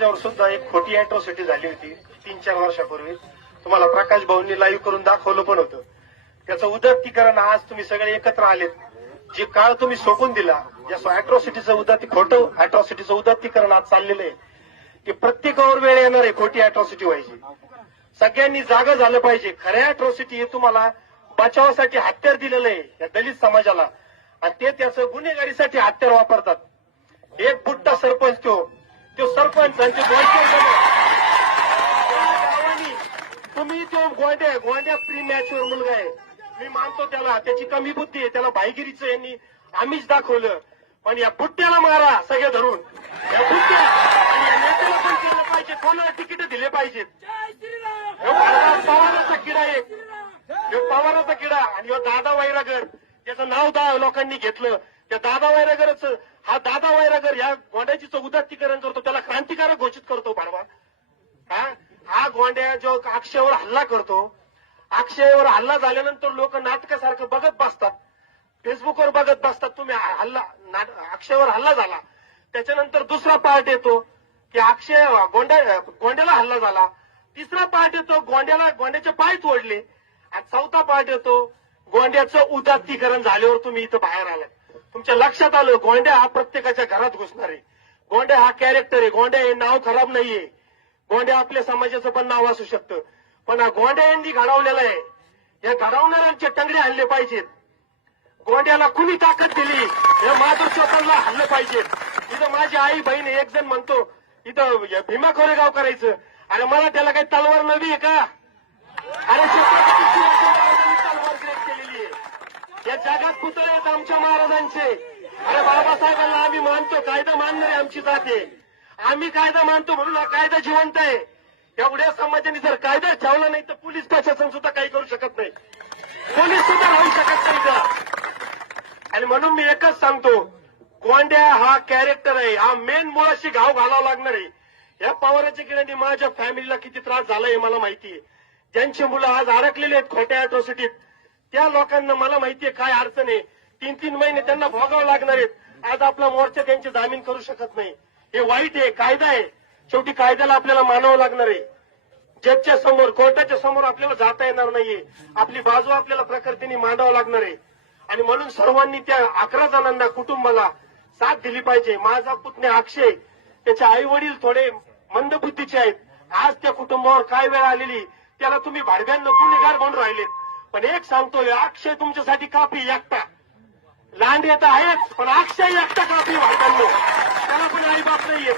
माझ्यावर सुद्धा एक खोटी अॅट्रॉसिटी झाली होती 3-4 वर्षापूर्वी. तुम्हाला प्रकाश भाऊंनी लाईव्ह करून दाखवलं पण होतं. त्याचं उदात्तीकरण आज तुम्ही सगळे एकत्र आलेत. जे काळ तुम्ही सोपून दिला, ज्या अॅट्रॉसिटीचं खोटं अॅट्रॉसिटीचं उदात्तीकरण आज चाललेलं आहे, की प्रत्येकावर वेळ येणार आहे खोटी अॅट्रॉसिटी व्हायची. सगळ्यांनी जागा झालं पाहिजे. खऱ्या अॅट्रॉसिटी हे तुम्हाला बचावासाठी हत्यार दिलेलं आहे या दलित समाजाला, आणि ते त्याचं गुन्हेगारीसाठी हत्यार वापरतात. एक बुट्टा सरपंच तो सरपंच आणि तुम्ही तो गोंड्या प्री मॅचवर मुलगा आहे. मी मानतो त्याला, त्याची कमी बुद्धी आहे, त्याला भाईगिरीचं यांनी आम्हीच दाखवलं. पण या बुट्ट्याला मारा सगळे धरून, या बुट्ट्या आणि या नेत्याला पण केलं पाहिजे, कोणाला तिकीट दिले पाहिजेत. पवाराचा किडा एक, पवाराचा किडा आणि दादा वैरागर, त्याचं नाव लोकांनी घेतलं. त्या दादा वैरागरच हा दादा वैरागर या गोंड्याची उदात्तीकरण करतो, त्याला क्रांतिकारक घोषित करतो. भाडवा हा गोंड्या जो अक्षयवर हल्ला करतो, अक्षयवर हल्ला झाल्यानंतर लोक नाटकासारखं बघत बसतात, फेसबुकवर बघत बसतात. तुम्ही अक्षयवर हल्ला झाला, त्याच्यानंतर दुसरा पार्ट येतो की अक्षय गोंड्याला हल्ला झाला, तिसरा पार्ट येतो गोंड्याचे पाय तोडले, आणि चौथा पार्ट येतो गोंड्याचं उदात्तीकरण झाल्यावर तुम्ही इथं बाहेर आलाय. तुमच्या लक्षात आलं गोंड्या हा प्रत्येकाच्या घरात घुसणार आहे. गोंड्या हा कॅरेक्टर आहे. गोंड्या हे नाव खराब नाहीये. गोंड्या आपल्या समाजाचं पण नाव असू शकतं, पण हा गोंड्या यांनी घडवलेला आहे. या घडवणाऱ्यांचे टंगडे हल्ले पाहिजेत. गोंड्याला कुणी ताकद दिली या माधुरचोतांना हल्लं पाहिजे. इथं माझी आई बहीण एक जण म्हणतो इथं भीमा कोरेगाव करायचं. अरे मला त्याला काही तलवार नवी आहे का? अरे तलवार ग्रेट केलेली आहे. या जगात पुतळे आहेत आमच्या महाराजांचे. अरे बाबासाहेबांना आम्ही मानतो, कायदा मानणारे आमची जात आहे. आम्ही कायदा मानतो म्हणून हा कायदा जिवंत आहे. एवढ्या समाजाने जर कायदा ठेवला नाही तर पोलीस प्रशासन सुद्धा काही करू शकत नाही, पोलीस सुद्धा राहू शकत नाही का? आणि म्हणून मी एकच सांगतो, गोंड्या हा कॅरेक्टर आहे. हा मेन मुळाशी घाव घालावा लागणार आहे. या पवाराच्या किड्यांनी माझ्या फॅमिलीला किती त्रास झालाय मला माहितीये. ज्यांची मुलं आज अडकलेली आहेत खोट्या अॅट्रॉसिटीत, त्या लोकांना मला माहितीये काय अडचण आहे. 3-3 महिने त्यांना भोगावं लागणार आहेत. आज आपला मोर्चा त्यांची जामीन करू शकत नाही. हे वाईट आहे. कायदा आहे, शेवटी कायद्याला आपल्याला मानावं लागणार आहे. जजच्या समोर, कोर्टाच्या समोर आपल्याला जाता येणार नाहीये. आपली बाजू आपल्याला प्रकृतीने मांडावं लागणार आहे. आणि म्हणून सर्वांनी त्या 11 जणांना कुटुंबाला साथ दिली पाहिजे. माझा पुतण्या अक्षय, त्याचे आई वडील थोडे मंदबुद्धीचे आहेत. आज त्या कुटुंबावर काय वेळ आलेली, त्याला तुम्ही भाडव्यांना गुन्हेगार म्हणून राहिलेत. पण एक सांगतोय, अक्षय तुमच्यासाठी काफी एकटा. लांड येत आहेच, पण अक्षय एकटा काफी भाडव्यांना, त्याला पण आई बाप नाहीये.